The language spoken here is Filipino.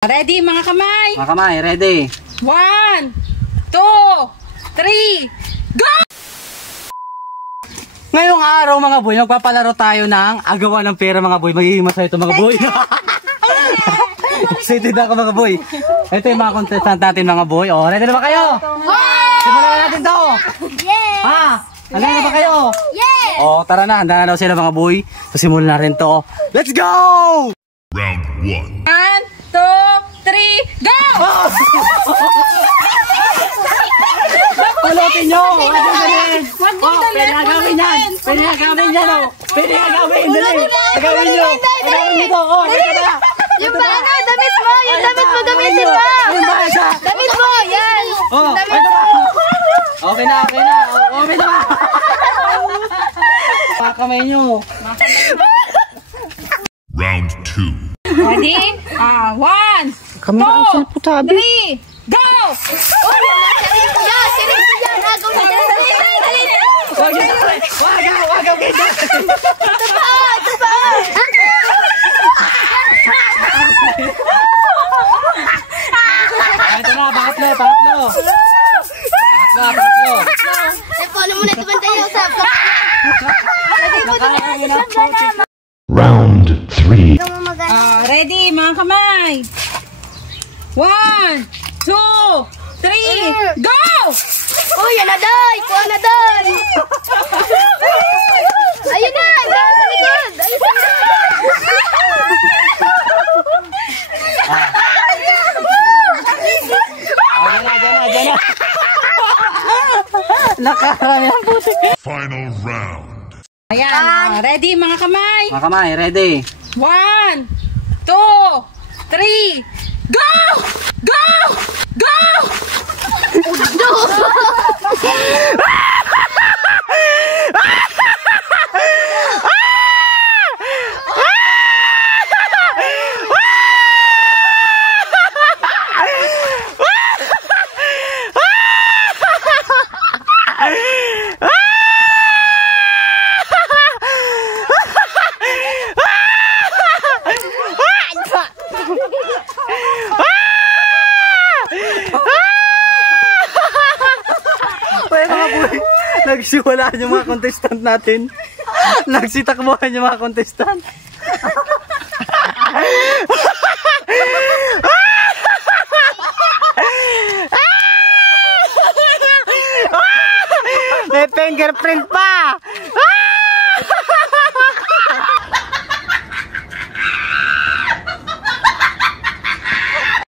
Ready mga kamay? Mga kamay, ready? 1, 2, 3, go! Ngayong araw mga boy, magpapalaro tayo ng agawan ng pera mga boy. Magiging masaya ito mga boy. Excited ako mga boy. Ito yung mga contestant natin mga boy. Oh, ready na ba kayo? Simulan na natin to. Yes! Ha? Handa na ba kayo? Yes! Oh, tara na. Handa na daw sila mga boy. So simulan na rin to. Let's go! Round 1. 1, 2, 3, go! Pulutin nyo! Wag mo Pwede nga gawin yan! Pwede nga gawin yan! Pwede nga gawin! Dali! Gawin nyo! Gawin nyo to! Oh, ito na! Yung ba ano? Damit mo! Yung damit mo! Gamitin mo! Yung ba siya? Damit mo! Yan! Oh, ito na! Okay na! Okay na! Okay na! Pakamay nyo! Round 2. Ready? 1, 2, 3, go! Oh, yan! Sirin ko yan! Sirin ko yan! Agaw na yan! Dali na! Wag! Ito pa! Ito pa! Ito na! Pangatlo! Eh, follow mo na ito man tayo sa... Round 3. Ready mga kamay? 1, 2, 3, go! Oh, yan na doy! Kuha na doy! Ayun na! Ayun sa likod! Ayun sa likod! Diyan na! Nakarami ang putik! Final round. Ayan, ready mga kamay? Mga kamay, ready? 1, 2, 3, go! Go! Go! Nagsiwalaan yung mga contestant natin. Nagsitakbuhan yung mga contestant. May fingerprint pa.